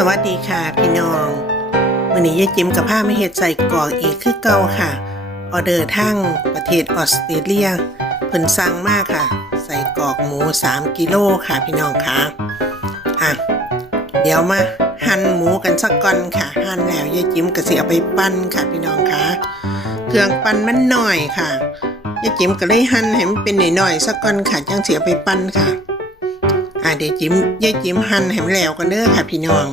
สวัสดีค่ะพี่น้องวันนี้ยายจิมกับผ้าไม่เห็ดใส่กรอกอีกคือเก่าค่ะ ออเดอร์ทั้งประเทศออสเตรเลียเพิ่นสั่งมากค่ะ ใส่กรอกหมู 3 กิโลค่ะพี่น้องค่ะอะ เดี๋ยวมาหั่นหมูกันสักก่อนค่ะ หั่นแล้วยายจิมก็สิเอาไปปั้นค่ะพี่น้องค่ะ เครื่องปั้นมันหน่อยค่ะยายจิมก็เลยหั่นให้มันเป็นหน่อยๆสักก่อนค่ะจังสิเอาไปปั้นค่ะอะเดี๋ยวจิมยายจิมหั่นให้มันแล้วกันเด้อค่ะพี่น้อง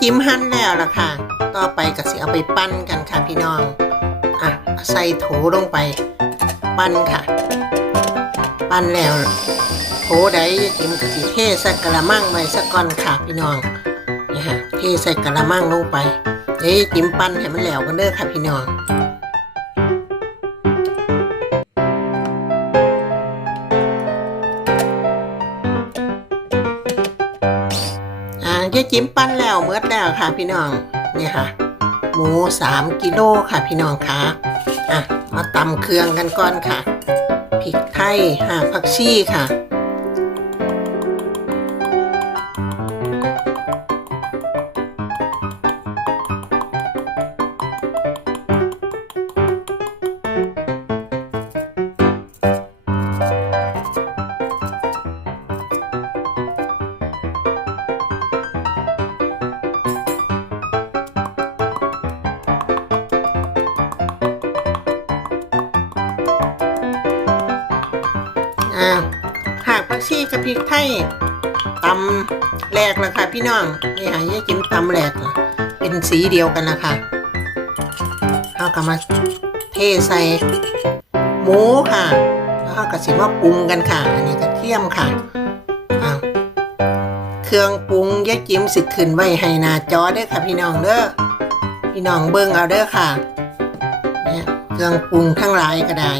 จิ้มหั่นแล้วล่ะค่ะ ต่อไปก็สิเอาไปปั้นกันค่ะพี่น้อง อะใส่โถลงไป ปั้นค่ะ ปั้นแล้วโถใดจิ้มกะทิเทใส่กระมังไว้สักก่อนค่ะพี่น้องนี่ค่ะเทใส่กระมังลงไปเอ้ยจิ้มปั้นให้มันแล้วกันเด้อค่ะพี่น้อง ยายจิ้มปั้นแล้วเมื่อแล้วค่ะ พี่น้องเนี่ยค่ะ หมูสามกิโลค่ะพี่น้องค่ะอะมาตำเครื่องกันก่อนค่ะพริกไทยหาผักชีค่ะ กผักชีกับพริกไทยตำแหลกแล้วค่ะพี่น้องนี่ค่ะยายจิ้มตำแหลกเป็นสีเดียวกันนะคะเอากลับมาเทใส่หมูค่ะแล้วก็สิมาปรุงกันค่ะ อันนี้กระเทียมค่ะอ้าเครื่องปรุงยายจิ้มสิขึ้นไว้ให้หน้าจอเด้อค่ะพี่น้องเด้อพี่น้องเบิ่งเอาเด้อค่ะเนี่ยเครื่องปรุงทั้งหลายก็ได้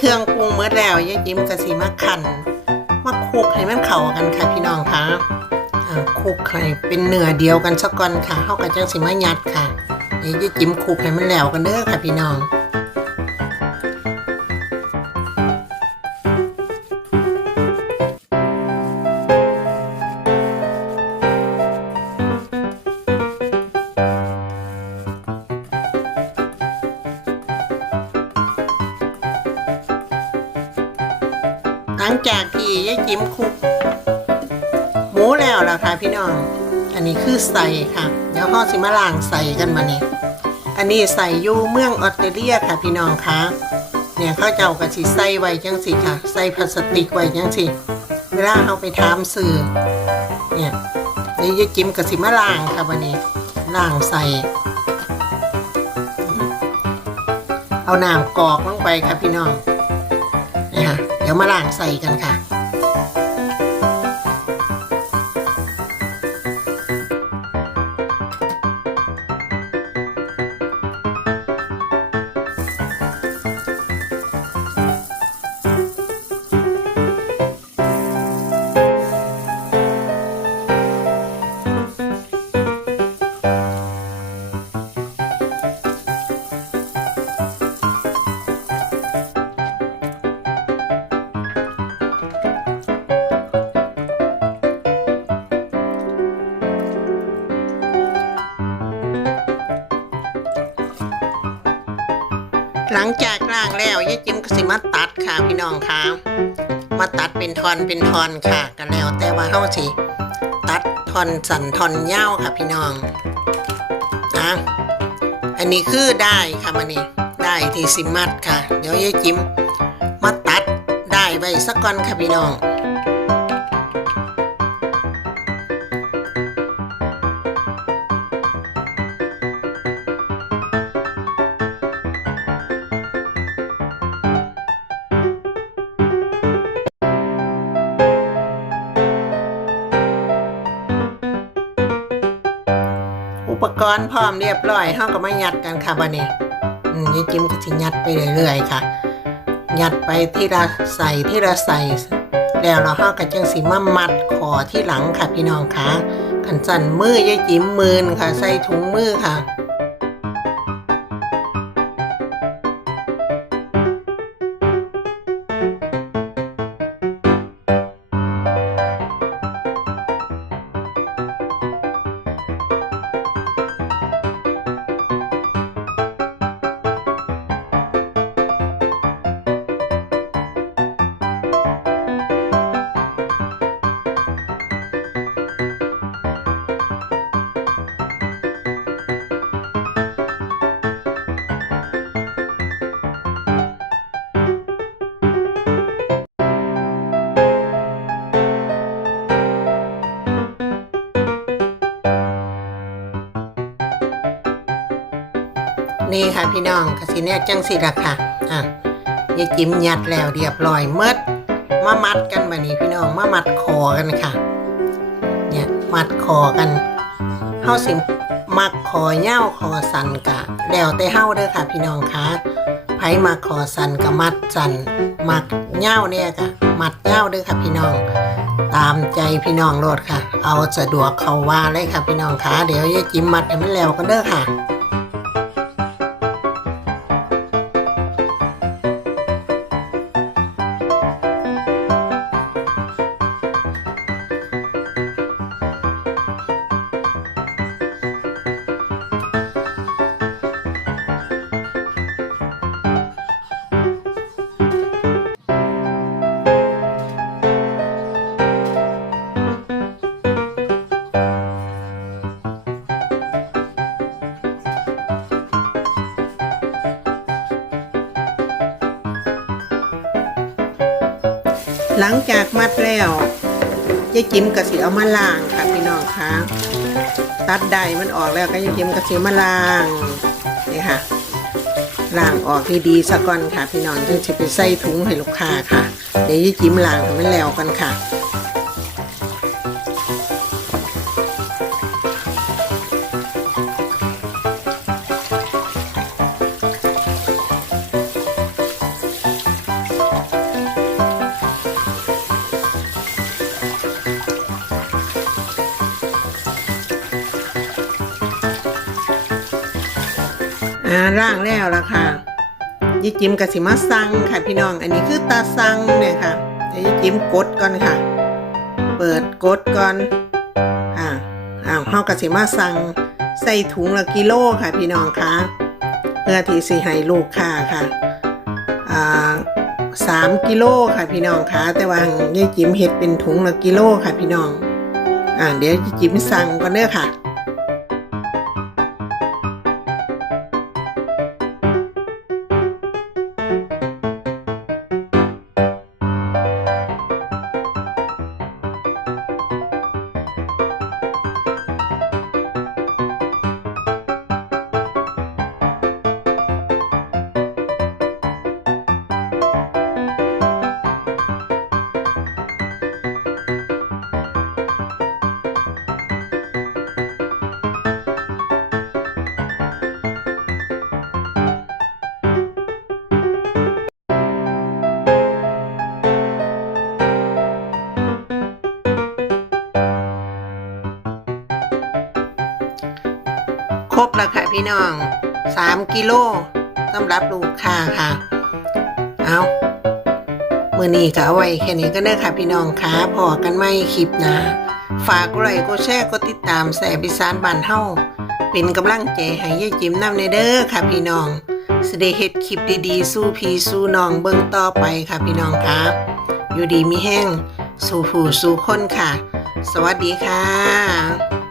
เครื่องปรุงเมื่อแล้วยายจิ้มกะสีมาขันมาคลุกให้มันเข้ากันค่ะพี่น้องคะอ่าคลุกให้เป็นเนื้อเดียวกันสักก่อนค่ะเข้ากับจังสีมายัดค่ะยวยายจิ้มคลุกให้มันแล้วกันเด้อค่ะพี่น้อง จากที่ยายจิ้มคุก หมูแล้วล่ะค่ะพี่น้อง อันนี้คือใส่ค่ะ เดี๋ยวห่อสิมาล่างใส่กันมาเนี่ยอันนี้ใส่อยู่เมืองออสเตรเลียค่ะพี่น้องคะเนี่ยเขาเจ้ากะสิใส่ไว้จังสิค่ะ ใส่พลาสติกไว้จังสิ เวลาเอาไปทามสื่อเนี่ยเดี๋ยวยายจิ้มกะสิมาล่างค่ะวันนี้ล่างใส่ เอาน้ำกรอกลงไปค่ะพี่น้องนี่ค่ะ เดี๋ยวมาล้างใส่กันค่ะ หลังจากล่างแล้วยายจิมก็สิมาตัดค่ะพี่น้องค่ะมาตัดเป็นทอนเป็นทอนค่ะกันแล้วแต่ว่าเฮาสิตัดทอนสันทอนเย้าค่ะพี่น้องนะอันนี้คือได้ค่ะมันนี่ได้ที่สิมัดค่ะ เดี๋ยวยายจิมมาตัดได้ไว้สักก่อนค่ะพี่น้อง กรณ์พร้อมเรียบร้อยเฮาก็มายัดกันค่ะบัดนี้อืมยายจิมก็สิยัดไปเรื่อยๆค่ะ ยัดไปที่ละใส่ที่ละใส่ แล้วเราเฮาก็จังสิมามัดคอที่หลังค่ะพี่น้องค่ะขันสั่นมือยายจิมมืนค่ะ ใส่ถุงมือค่ะ นี่ค่ะพี่น้องกสิเน่จังสิละค่ะอะยายจิมยัดแล้วเรียบร้อยเมดมามัดกันมานี่พี่น้องมามัดคอกันค่ะ เนี่ยมัดคอกันเฮาสิมักคอเย้าวคอสันกะแล้วแต่เฮาเด้อค่ะ พี่น้องคะไผมักคอสันก็มัดสันมักเย้าเนี่ยกะมัดเย้าเด้อค่ะพี่น้อง ตามใจพี่น้องโลดค่ะ เอาสะดวกเขาว่าเลยค่ะพี่น้องคะเดี๋ยวยายจิมมัดให้มันแล้วกันเด้อค่ะ ลังจากมัดแล้วยายจิมกะสิเอามาล้างค่ะพี่น้องคะตัดใดมันออกแล้วก็ยายจิมกะสิมาล้างนี่ค่ะล้างออกดีๆซะก่อนค่ะพี่น้องเพื่อจะไปใส่ถุงให้ลูกค้าค่ะ เดี๋ยวยายจิมล้างให้มันแล้วกันค่ะ อ่าล่างแล้วละค่ะยี่จิมกับสิมาสั่งค่ะพี่น้อง อันนี้คือตาสั่งเนี่ยค่ะเดี๋ยวยี่จิมกดก่อนค่ะ เปิดกดก่อนอ่าอ้าวเฮากับสิมาสั่งใส่ถุงละกิโลค่ะพี่น้องคะเพื่อที่สิให้ลูกค้าค่ะอ่าสามกิโลค่ะพี่น้องคะแต่ว่ายี่จิมเห็ดเป็นถุงละกิโลค่ะพี่น้อง อ่าเดี๋ยวยี่จิมสั่งก่อนเด้อค่ะ แล้วค่ะพี่น้องสามกิโลสำหรับลูกค้าค่ะ เอามือนี้ก็เอาไว้แค่นี้ก็เด้ค่ะพี่น้องค่ะพอกันไม่คลิปนะ ฝากกดไลค์กดแชร์กดติดตามแสบิสานบ้านเฮาเป็นกำลังใจให้ยายจิ๋มนำในเด้อค่ะพี่น้องสิได้เฮ็ดคลิปดีๆ สู้พีสู้น้องเบิ่งต่อไปค่ะพี่น้องคะอยู่ดีมีแห้ง สู่ผู้สู่คนค่ะ สวัสดีค่ะ